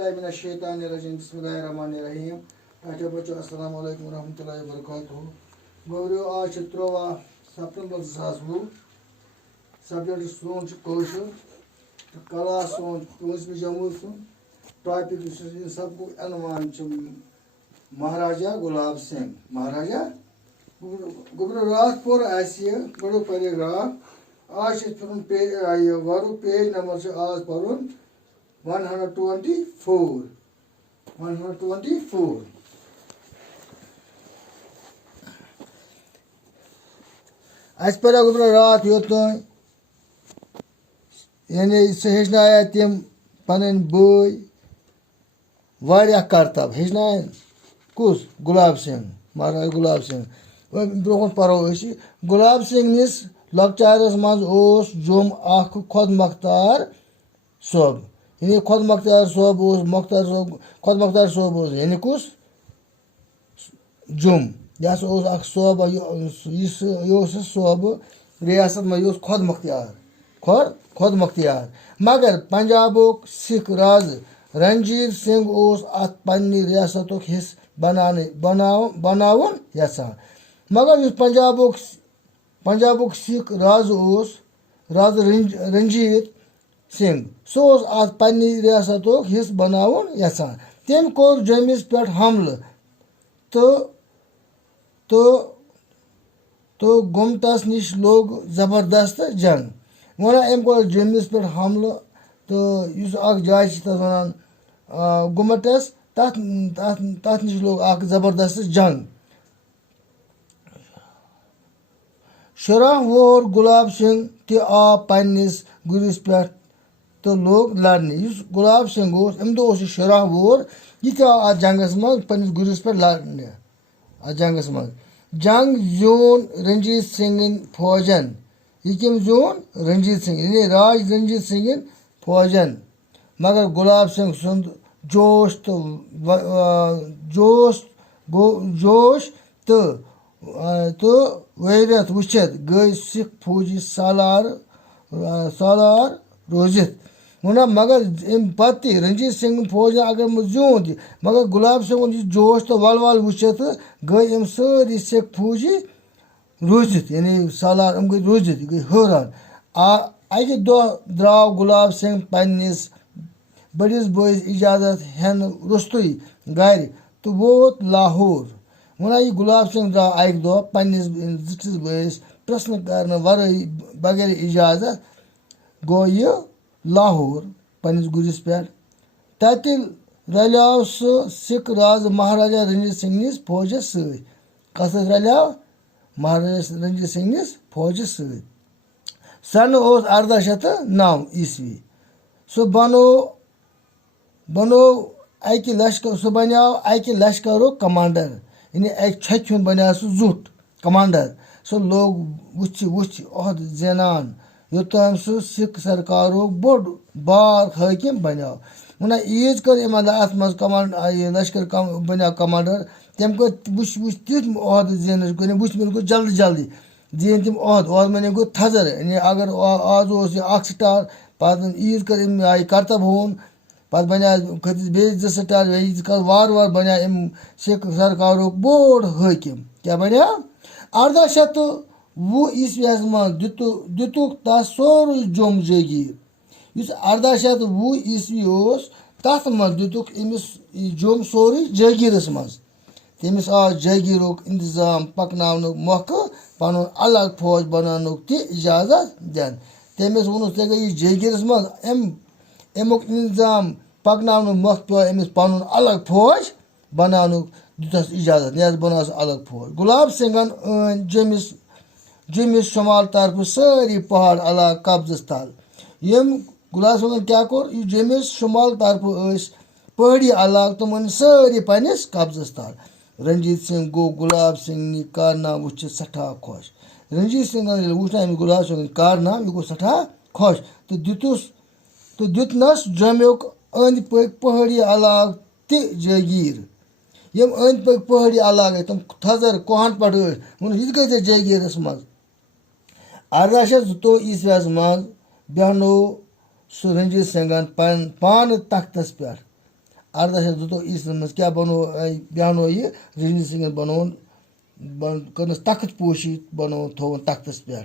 बिल्लाहि मिनश शैतानिर रजीम बिस्मिल्लाहिर रहमानिर रहीम अठे बच्चों अस्सलाम वालेकुम रहमतुल्लाहि व बरकातुहू गोवरियो आज 13 सितंबर 2020 सब्जेक्ट सोन कौशल क्लास सोन 5वीं जमात टॉपिक इन सबको अनवान महाराजा गुलाब सिंह महाराजा गुबरो रात पोर आसिए बड़ो पैराग्राफ आज वारू पेज नंबर से आज पढ़ुन 124 आज पर गुबरो रात योत यानी से हेचनाया तम पन बई वारिया करतब हेचनाय कुस गुलाब सिंह महाराज गुलाब सिंह ब्रोह परो गुलाब सिंह निस लकचारस मज जुम अख खुद मुख्तार सोब यानी खुद मुख्तार सोब खुद मुख्तार सोब यानी कुस जुम यह सोब यह सोब रियासत में खुद मुख्तार मगर पंजाबुक सिख राज रणजीत सिंह अत पन्नी रियासत हिस्स बनावन यसान मगर पंजाबुक सिख राज रणजीत सिंह सो अत पन्नी रियासत हिस्स बनावन यसान तम कोर जमिस पे हमले तो गुमटस निश लोग जबरदस्त जंग वना अम कोर जमिस पे हमले तो जाय वन गुमटस तथ निश लोग जबरदस्त जंग शुराह वोर गुलाब सिंह तह आव पन्निस गुरिस पे तो लोग लड़ने गुलाब सिंह अम दो शुराह वोर यह आव अत जंगस मज पन्निस गुरिस पे लड़ने अत जंगस मज जंग जोन रणजीत सिंह फौजन यह कम जोन रणजीत सिंह यानी राज रणजीत सिंह फौजन मगर गुलाब सिंह सुंद जोश तो वैरत वुचत गई सिख फौजी सालार रोजित वना मगर अम पत रणजीत सिंह फौजन अगर जून मगर गुलाब सिंह जोश तो वल वुचत गई अम सारी सिख फौजी रोजित यानी सालार अम गई रोजित गई हैरान अकि दह द्राव गुलाब सिंह पन्निस बड़िस बस इजाजत हेन रुस्तुई गर तो वोत लाहौर वना यह गुलाब सिंह द्राव अक दह पन्निस जिस बस प्रश्न करने वरई बगैर इजाजत गो यह लाहौर पन्निस गुरिस पे तत रलियाव सह सिख राज महाराजा रणजीत सिंह निस फौजस सत रलियाव महाराजा रणजीत सिंह निस फौजस सन 1809 ईस्वी सह बनो अकि लश्कर सह बनियाव अकि लश्करुक कमांडर यानी अकि छक्य बनिया सह जुट कमांडर सह लोग वुच अहद जेनान योतान सह सिख सरकारुक बोड़ बार हाकिम बनियाव वना ईज कर अत मज लश्कर बनियाव कमांडर तम कर वुच तिथ अहद जेन वुच मे जल्दी जीन तम अहद मे गो थजर यानी अगर आज स्टार पे ईद कर आई करतब होन पे बनिया खतिस बे 2 स्टार वार बनिया सिख सरकारुक बोड़ हाकिम क्या बनिया 1820 ईस्वी मज दुतुक तस सोरे जुम जगीर 1820 ईस्वी तथ मज दुतुक अमिस जुम सोरे जगीरस मज तमिस आ जगीरुक इंतजाम पकनावनुक मौका पन अलग फौज बनानुक ति इजाजत दिन तमिस वोनुस थे गई जगीरस मज अमुक इंतजाम पकनावनुक मौका पे अमिस पन अलग फौज बनानुक दितस इजाजत यह बनास अलग फौज गुलाब सिंहन जमिस शुमाल तरफ सारी पहाड़ अलाक कब्जस तल यम गुलाब सिंहन क्या कोर जमिस शुमाल तरफ पहाड़ी अलाक तम सारी पन्निस कब्जस तल रणजीत सिंह गो गुलाब सिंह कारनाम वुच सठा खुश रणजीत सिंह वुचना गुलाब सिंह कारनाम यह गो सठा खुश तो दितनस जमुक अंद पक पहाड़ी अलाक ति जगीर यम अंद पक पहाड़ी अलाक तम थजर कोहन पे वो यह गई जगीरस मज 1822 ईस्वी मज बेहनो सह रणजीत सिंह पान तख्तस पे 18 ईस्वी मज क्या बनो बहनो यह रणजीत सिंह बनो कर्नस तख्त पोशी बनो थोन तख्तस पे